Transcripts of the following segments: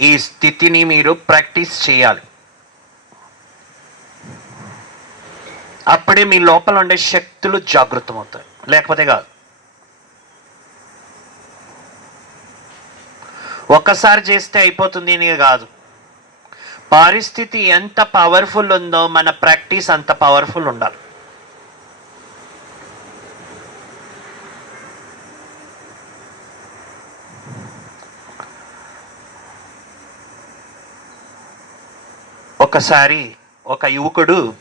ఈ స్థితిని మీరు ప్రాక్టీస్ చేయాలి. అప్పుడే మీ లోపల ఉండే శక్తులు జాగృతమవుతాయి. లేకపోతే కాదు. ఒక్కసారి చేస్తే అయిపోతుంది అని కాదు. పరిస్థితి ఎంత పవర్ఫుల్ ఉందో మన ప్రాక్టీస్ అంత పవర్ఫుల్ ఉండాలి. ఒకసారి ఒక యువకుడు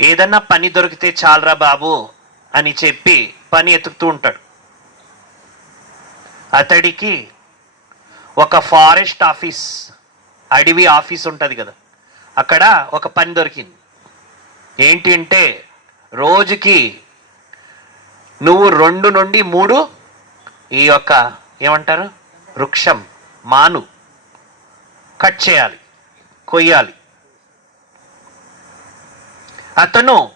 ఏదన్నా పని దొరికితే చాలరా బాబు అని చెప్పి పని ఎతుకుతూ ఉంటాడు. అతడికి ఒక ఫారెస్ట్ ఆఫీస్ అడవి ఆఫీస్ ఉంటుంది కదా అక్కడ ఒక పని దొరికింది. ఏంటి అంటే రోజుకి నువ్వు రెండు నుండి మూడు ఈ యొక్క ఏమంటారు? వృక్షం మాను. కట్ చేయాలి కొయ్యాలి. అతను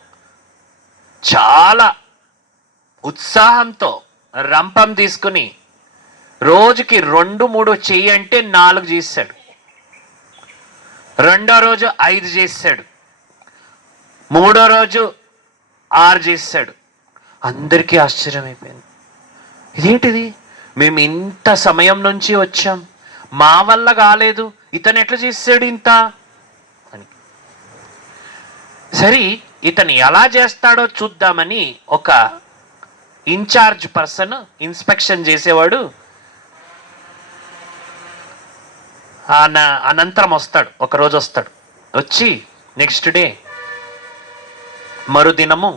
చాలా ఉత్సాహంతో రంపం తీసుకుని రోజుకి రెండు మూడు చెయ్యి అంటే నాలుగు చేశాడు రెండో రోజు ఐదు చేశాడు మూడో రోజు ఆరు చేశాడు అందరికీ ఆశ్చర్యమైపోయింది. ఇదేంటిది? మేము ఇంత సమయం నుంచి వచ్చాం. మా వల్ల కాలేదు. ఇతను ఎట్లా చేశాడు ఇంత? అని. సరే ఇతను ఎలా చేస్తాడో చూద్దామని ఒక ఇన్ఛార్జ్ పర్సన్ ఇన్స్పెక్షన్ చేసేవాడు. ఆన అనంతరం వస్తాడు ఒక రోజు వస్తాడు. వచ్చి నెక్స్ట్ డే మరుదినము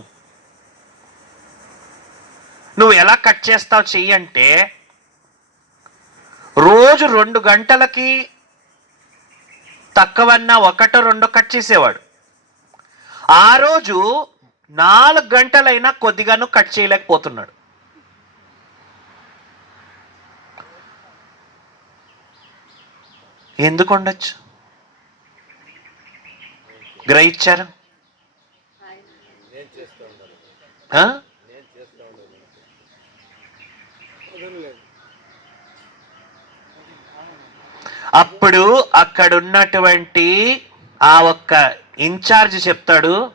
నువ్వు ఎలా కట్ చేస్తావు చెయ్యి అంటే రోజు రెండు గంటలకి తక్కువన్నా ఒకటో రెండో కట్ చేసేవాడు. ఆ రోజు నాలుగు గంటలైనా కొద్దిగాను కట్ చేయలేకపోతున్నాడు. ఎందుకు ఉండొచ్చు గ్రహించారు? అప్పుడు అక్కడున్నటువంటి ఆ ఒక్క ఇన్ఛార్జ్ చెప్తాడు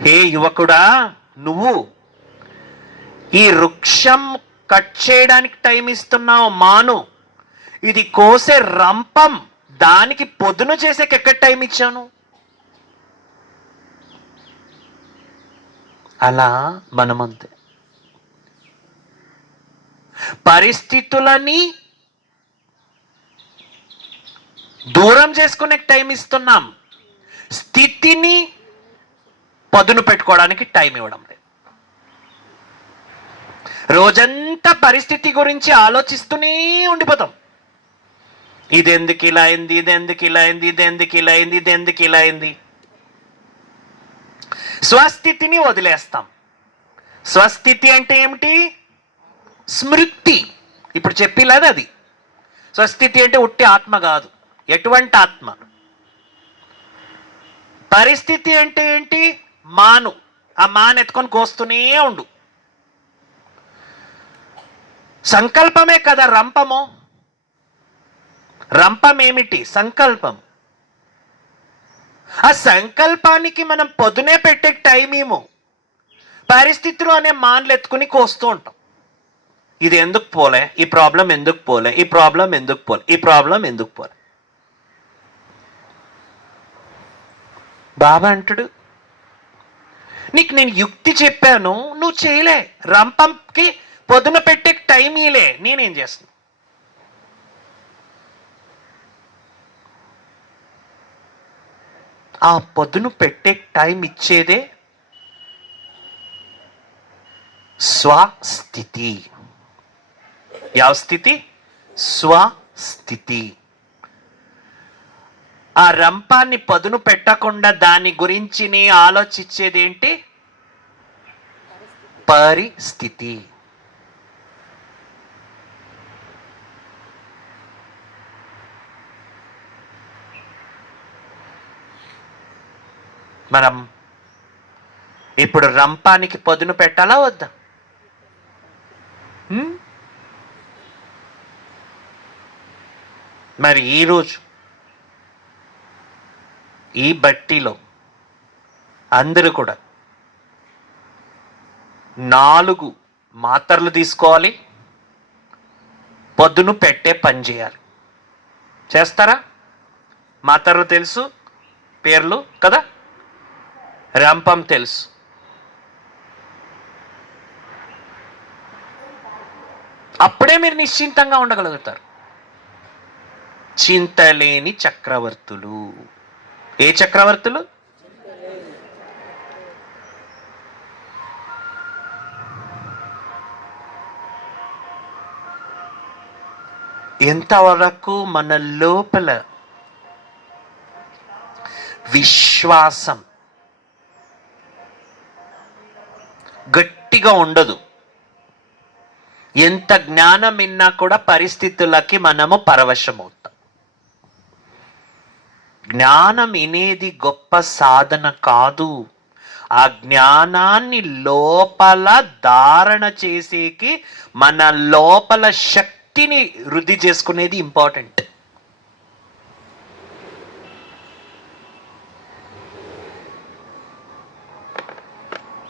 హే యువకుడా నువ్వు ఈ వృక్షం కట్ చేయడానికి టైం ఇస్తున్నావు మాను. ఇది కోసే రంపం దానికి పొదును చేసేకి ఎక్కడ టైం ఇచ్చాను? అలా మనమంతే. పరిస్థితులని దూరం చేసుకునే టైం ఇస్తున్నాం. స్థితిని పదును పెట్టుకోవడానికి టైం ఇవ్వడం లేదు. రోజంతా పరిస్థితి గురించి ఆలోచిస్తూనే ఉండిపోతాం. ఇది ఎందుకు ఇలా అయింది ఇది ఎందుకు ఇలా అయింది ఇది ఎందుకు ఇలా అయింది ఇది ఎందుకు ఇలా అయింది? స్వస్థితిని వదిలేస్తాం. స్వస్థితి అంటే ఏమిటి? స్మృతి. ఇప్పుడు చెప్పిలేదు అది. స్వస్థితి అంటే ఉట్టి ఆత్మ కాదు. ఎటువంటి ఆత్మ? పరిస్థితి అంటే ఏంటి? మాను. ఆ మాను ఎత్తుకొని కోస్తూనే ఉండు. సంకల్పమే కదా రంపము. రంపం ఏమిటి సంకల్పం. ఆ సంకల్పానికి మనం పొద్దునే పెట్టే టైం ఏమో పరిస్థితులు అనే మాన్లు ఎత్తుకుని కోస్తూ ఉంటాం. ఇది ఎందుకు పోలే? ఈ ప్రాబ్లం ఎందుకు పోలే? ఈ ప్రాబ్లం ఎందుకు పోలే? ఈ ప్రాబ్లం ఎందుకు పోలే? బాబా అంటాడు నీకు నేను యుక్తి చెప్పాను నువ్వు చేయలే. రంపంకి పొదున పెట్టే టైం ఇలే నేనేం చేస్తాను ఆ పొదును పెట్టే టైం ఇచ్చేదే స్వస్థితి. ಯಾವ స్థితి? స్వస్థితి. ఆ రంపాన్ని పదును పెట్టకుండా దాని గురించి నీ పరిస్థితి. మనం ఇప్పుడు రంపానికి పదును పెట్టాలా వద్దా? మరి ఈరోజు ఈ బట్టీలో అందరూ కూడా నాలుగు మాత్రలు తీసుకోవాలి పొద్దును పెట్టే పని చేయాలి. చేస్తారా? మాత్రలు తెలుసు పేర్లు కదా? రంపం తెలుసు. అప్పుడే మీరు నిశ్చింతంగా ఉండగలుగుతారు. చింతలేని చక్రవర్తులు. ఏ చక్రవర్తులు? ఎంతవరకు మన లోపల విశ్వాసం గట్టిగా ఉండదు? ఎంత జ్ఞానం విన్నా కూడా పరిస్థితులకి మనము పరవశమవుతాం. జ్ఞానం ఇనేది గొప్ప సాధన కాదు. ఆ జ్ఞానాన్ని లోపల ధారణ చేసేకి మన లోపల శక్తిని వృద్ధి చేసుకునేది ఇంపార్టెంట్.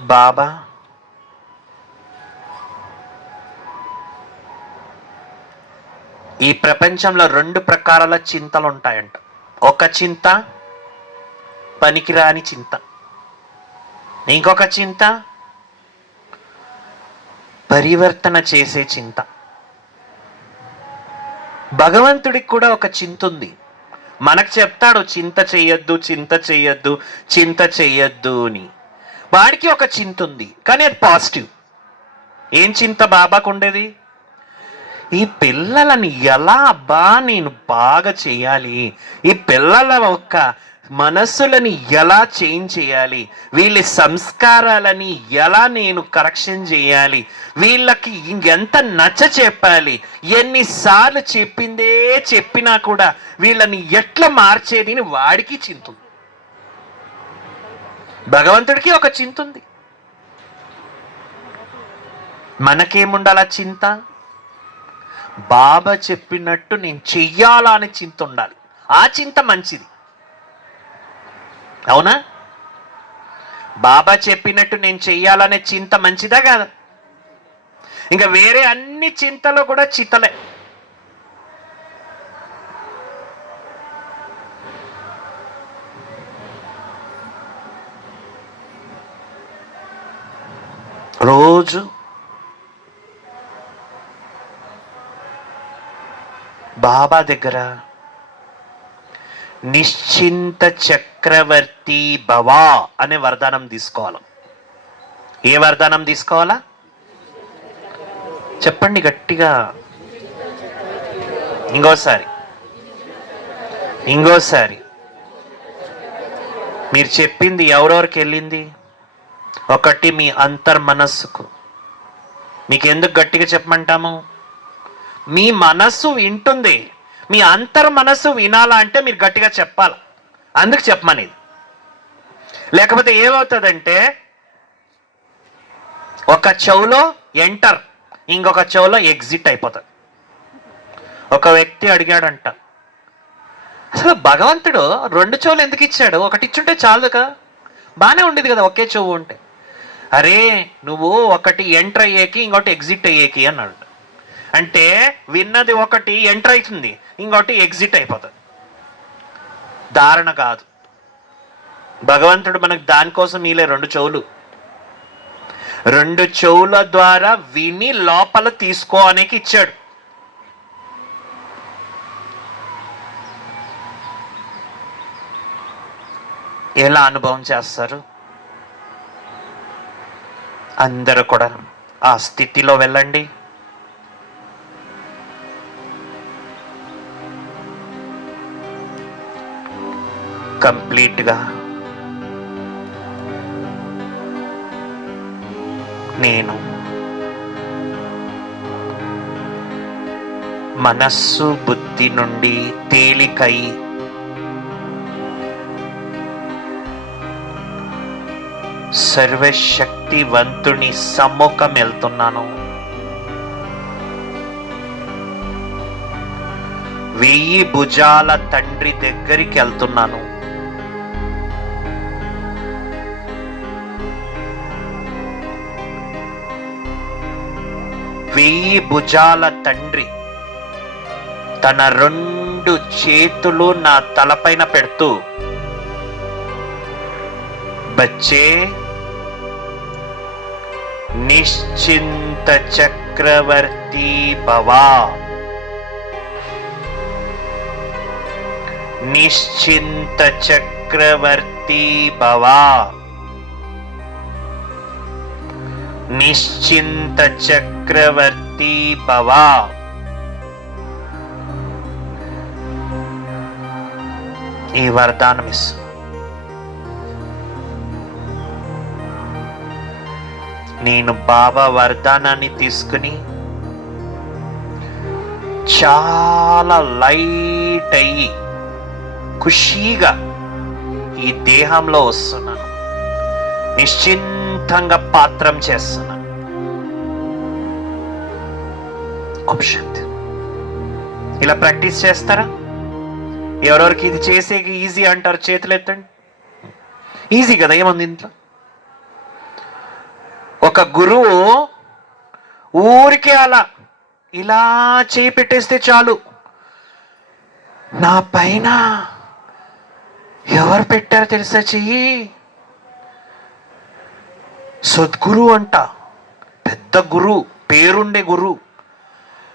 బాబా ఈ ప్రపంచంలో రెండు ప్రకారాల చింతలు ఉంటాయంట ఒక చింత పనికిరాని చింత. ఇంకొక చింత పరివర్తన చేసే చింత. భగవంతుడికి కూడా ఒక చింత ఉంది. మనకు చెప్తాడు చింత చెయ్యొద్దు చింత చెయ్యొద్దు చింత చెయ్యొద్దు అని. వాడికి ఒక చింత ఉంది. కానీ అది పాజిటివ్. ఏం చింత బాబాకు ఉండేది? ఈ పిల్లలని ఎలా అబ్బా నేను బాగా చేయాలి? ఈ పిల్లల యొక్క మనస్సులని ఎలా చేంజ్ చేయాలి? వీళ్ళ సంస్కారాలని ఎలా నేను కరెక్షన్ చేయాలి? వీళ్ళకి ఇంకెంత నచ్చ చెప్పాలి? ఎన్నిసార్లు చెప్పిందే చెప్పినా కూడా వీళ్ళని ఎట్లా మార్చేది అని వాడికి చింతుంది. భగవంతుడికి ఒక చింత ఉంది మనకేముండాల చింత? బాబా చెప్పినట్టు నేను చెయ్యాలా అనే చింత ఉండాలి. ఆ చింత మంచిది. అవునా? బాబా చెప్పినట్టు నేను చెయ్యాలనే చింత మంచిదా కాదా? ఇంకా వేరే అన్ని చింతలు కూడా చితలే. రోజు బాబా దగ్గర నిశ్చింత చక్రవర్తి భవా అనే వరదానం తీసుకోవాలి. ఏ వరదానం తీసుకోవాలా? చెప్పండి గట్టిగా. ఇంకోసారి. ఇంకోసారి. మీరు చెప్పింది ఎవరెవరికి వెళ్ళింది? ఒకటి మీ అంతర్ మనస్సుకు మీకు ఎందుకు గట్టిగా చెప్పమంటాము? మీ మనస్సు వింటుంది. మీ అంతర్ మనస్సు వినాలా అంటే మీరు గట్టిగా చెప్పాలి. అందుకు చెప్పమనేది. లేకపోతే ఏమవుతుందంటే ఒక చెవులో ఎంటర్ ఇంకొక చెవులో ఎగ్జిట్ అయిపోతుంది. ఒక వ్యక్తి అడిగాడంట అసలు భగవంతుడు రెండు చెవులు ఎందుకు ఇచ్చాడు? ఒకటి ఇచ్చుంటే చాలు కదా బాగానే ఉండేది కదా ఒకే చెవు ఉంటే. అరే నువ్వు ఒకటి ఎంటర్ అయ్యేకి ఇంకోటి ఎగ్జిట్ అయ్యేకి అన్నాడు అంటే విన్నది ఒకటి ఎంటర్ అవుతుంది. ఇంకోటి ఎగ్జిట్ అయిపోతుంది. ధారణ కాదు. భగవంతుడు మనకు దానికోసం మీలే రెండు చెవులు. రెండు చెవుల ద్వారా విని లోపల తీసుకో అనేకి ఇచ్చాడు. ఎలా అనుభవం చేస్తారు? అందరూ కూడా ఆ స్థితిలో వెళ్ళండి. కంప్లీట్గా నేను మనస్సు బుద్ధి నుండి తేలికై సర్వశక్తివంతుని సమ్ముఖం వెళ్తున్నాను. వెయ్యి భుజాల తండ్రి దగ్గరికి వెళ్తున్నాను. వెయ్యి భుజాల తండ్రి తన రెండు చేతులు నా తలపైన పెడుతూ బచ్చే నిశ్చింత చక్రవర్తి భవా. నిశ్చింత చక్రవర్తి భవా. నిశ్చింత చక్రవర్తి భవా. ఈ వరదానం మిస్ నేను బాబా వరదానాన్ని తీసుకుని చాలా లైట్ అయ్యి ఖుషీగా ఈ దేహంలో వస్తున్నాను. నిశ్చింత నిశ్చింతంగా పాత్రం చేస్తున్నాను ఓం ఇలా ప్రాక్టీస్ చేస్తారా? ఎవరెవరికి ఇది చేసేకి ఈజీ అంటారు చేతులు ఎత్తండి. ఈజీ కదా ఏమంది ఇంట్లో? ఒక గురువు ఊరికే అలా ఇలా చేయి పెట్టేస్తే చాలు. నా పైన ఎవరు పెట్టారో తెలుసా చెయ్యి? సద్గురు అంట. పెద్ద గురు పేరుండే గురు.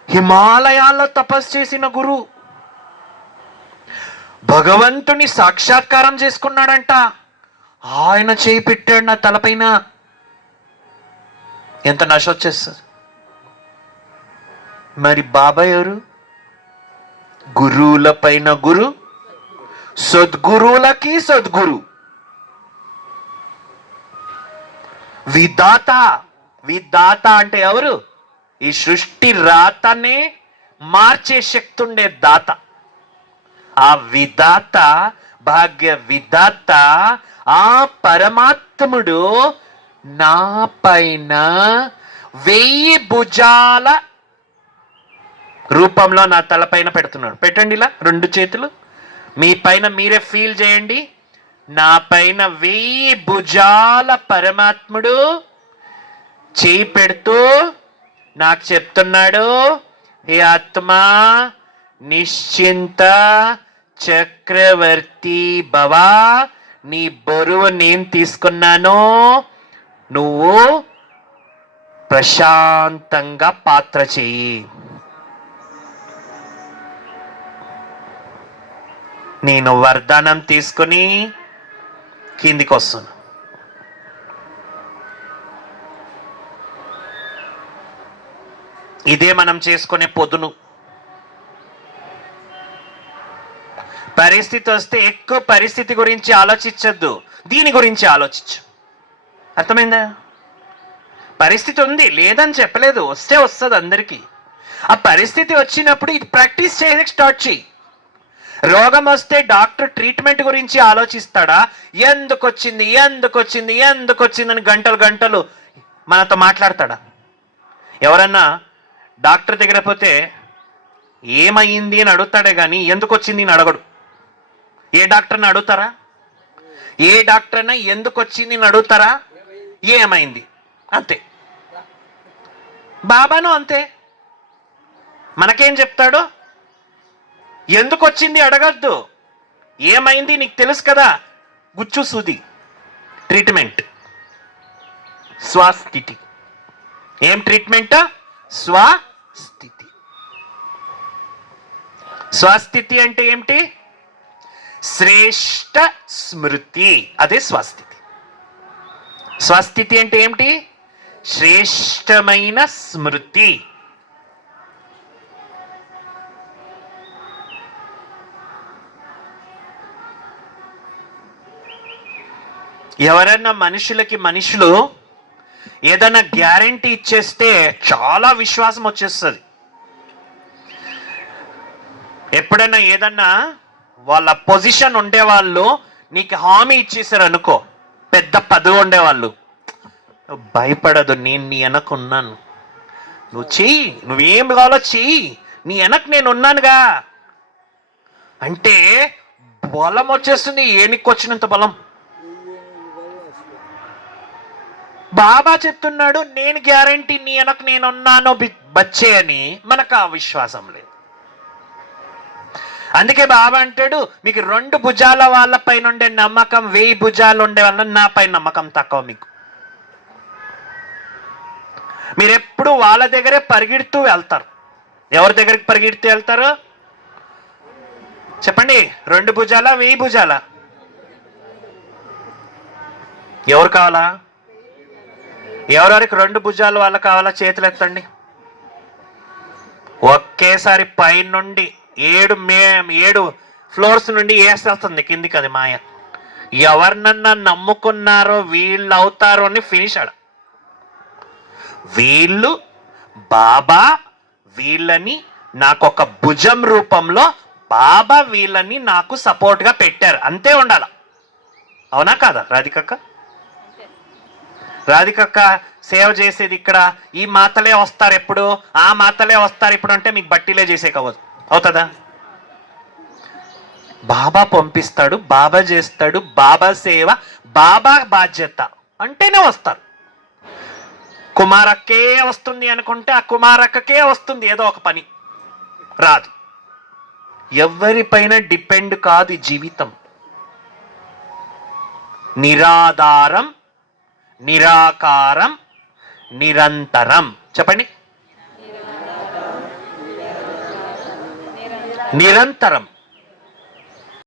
హిమాలయాల్లో తపస్సు చేసిన గురు. భగవంతుని సాక్షాత్కారం చేసుకున్నాడంట. ఆయన చేయి పెట్టాడు నా తలపైన. ఎంత నశ వచ్చేస్తుంది? మరి బాబా ఎవరు? గురువుల పైన గురు. సద్గురువులకి సద్గురు. విధాత. విధాత అంటే ఎవరు? ఈ సృష్టి రాతనే మార్చే శక్తి ఉండే దాత. ఆ విధాత భాగ్య విధాత ఆ పరమాత్ముడు నా పైన వెయ్యి భుజాల రూపంలో నా తలపైన పెడుతున్నాడు. పెట్టండి ఇలా రెండు చేతులు. మీ పైన మీరే ఫీల్ చేయండి. నా పైన వెయ్యి భుజాల పరమాత్ముడు చేయి పెడుతూ నాకు చెప్తున్నాడు హే ఆత్మా నిశ్చింత చక్రవర్తి భవా నీ బరువు నేను తీసుకున్నాను. నువ్వు ప్రశాంతంగా పాత్ర చెయ్యి నేను వరదానం తీసుకుని కిందికి వస్తుంది ఇదే మనం చేసుకునే పొద్దును పరిస్థితి వస్తే ఎక్కువ పరిస్థితి గురించి ఆలోచించద్దు. దీని గురించి ఆలోచించు. అర్థమైందా? పరిస్థితి ఉంది లేదని చెప్పలేదు వస్తే వస్తుంది అందరికీ. ఆ పరిస్థితి వచ్చినప్పుడు ఇది ప్రాక్టీస్ చేయడానికి స్టార్ట్ చేయి రోగం వస్తే డాక్టర్ ట్రీట్మెంట్ గురించి ఆలోచిస్తాడా? ఎందుకు వచ్చింది ఎందుకు వచ్చింది ఎందుకు వచ్చిందని గంటలు గంటలు మనతో మాట్లాడతాడా? ఎవరన్నా డాక్టర్ దగ్గర పోతే ఏమైంది అని అడుగుతాడే కానీ ఎందుకు వచ్చింది అని అడగడు. ఏ డాక్టర్ని అడుగుతారా? ఏ డాక్టర్ అయినా ఎందుకు వచ్చింది అని అడుగుతారా? ఏమైంది? అంతే. బాబాను అంతే. మనకేం చెప్తాడు? ఎందుకు వచ్చింది అడగద్దు. ఏమైంది నీకు తెలుసు కదా? గుచ్చు సూది. ట్రీట్మెంట్ స్వస్థితి. ఏం ట్రీట్మెంట్ స్వస్థితి. స్వస్థితి అంటే ఏమిటి? శ్రేష్ట స్మృతి. అదే స్వస్థితి. స్వస్థితి అంటే ఏమిటి? శ్రేష్టమైన స్మృతి. ఎవరన్నా మనుషులకి మనుషులు ఏదైనా గ్యారంటీ ఇచ్చేస్తే చాలా విశ్వాసం వచ్చేస్తుంది. ఎప్పుడైనా ఏదన్నా వాళ్ళ పొజిషన్ ఉండేవాళ్ళు నీకు హామీ ఇచ్చేసారు అనుకో పెద్ద పదవి ఉండేవాళ్ళు. భయపడదు నేను నీ వెనకున్నాను నువ్వు చెయ్యి నువ్వేం కావాలో చెయ్యి నీ వెనక నేను ఉన్నానుగా. అంటే బలం వచ్చేస్తుంది ఏనికి వచ్చినంత బలం. బాబా చెప్తున్నాడు నేను గ్యారంటీ నీ వెనక నేను ఉన్నానో బచ్చే అని మనకు ఆ విశ్వాసం లేదు. అందుకే బాబా అంటాడు మీకు రెండు భుజాల వాళ్ళపై ఉండే నమ్మకం వెయ్యి భుజాలు ఉండే వాళ్ళ నాపై నమ్మకం తక్కువ మీకు. మీరు ఎప్పుడు వాళ్ళ దగ్గరే పరిగెడుతూ వెళ్తారు. ఎవరి దగ్గరికి పరిగెడుతూ వెళ్తారు? చెప్పండి రెండు భుజాల వెయ్యి భుజాల? ఎవరు కావాలా? ఎవరెవరికి రెండు భుజాలు వాళ్ళ కావాలా? చేతులు ఎత్తండి. ఒకేసారి పైనుండి ఏడు మే ఏడు ఫ్లోర్స్ నుండి వేసేస్తుంది కిందికి అది మాయ. ఎవరినన్నా నమ్ముకున్నారో వీళ్ళు అవుతారో అని ఫినిష్ ఆడ. వీళ్ళు బాబా వీళ్ళని నాకు ఒక భుజం రూపంలో బాబా వీళ్ళని నాకు సపోర్ట్గా పెట్టారు. అంతే ఉండాల. అవునా కాదా రాధికక్క? రాధికక్క సేవ చేసేది ఇక్కడ. ఈ మాతలే వస్తారు ఎప్పుడు? ఆ మాతలే వస్తారు ఇప్పుడు అంటే మీకు బట్టీలే చేసే కావచ్చు. అవుతుందా? బాబా పంపిస్తాడు బాబా చేస్తాడు బాబా సేవ బాబా బాధ్యత అంటేనే వస్తారు. కుమారక్కే వస్తుంది అనుకుంటే ఆ కుమారక్కకే వస్తుంది ఏదో ఒక పని. రాదు. ఎవరిపైన డిపెండ్ కాదు జీవితం. నిరాధారం నిరాకారం నిరంతరం. చెప్పండి. నిరంతరం.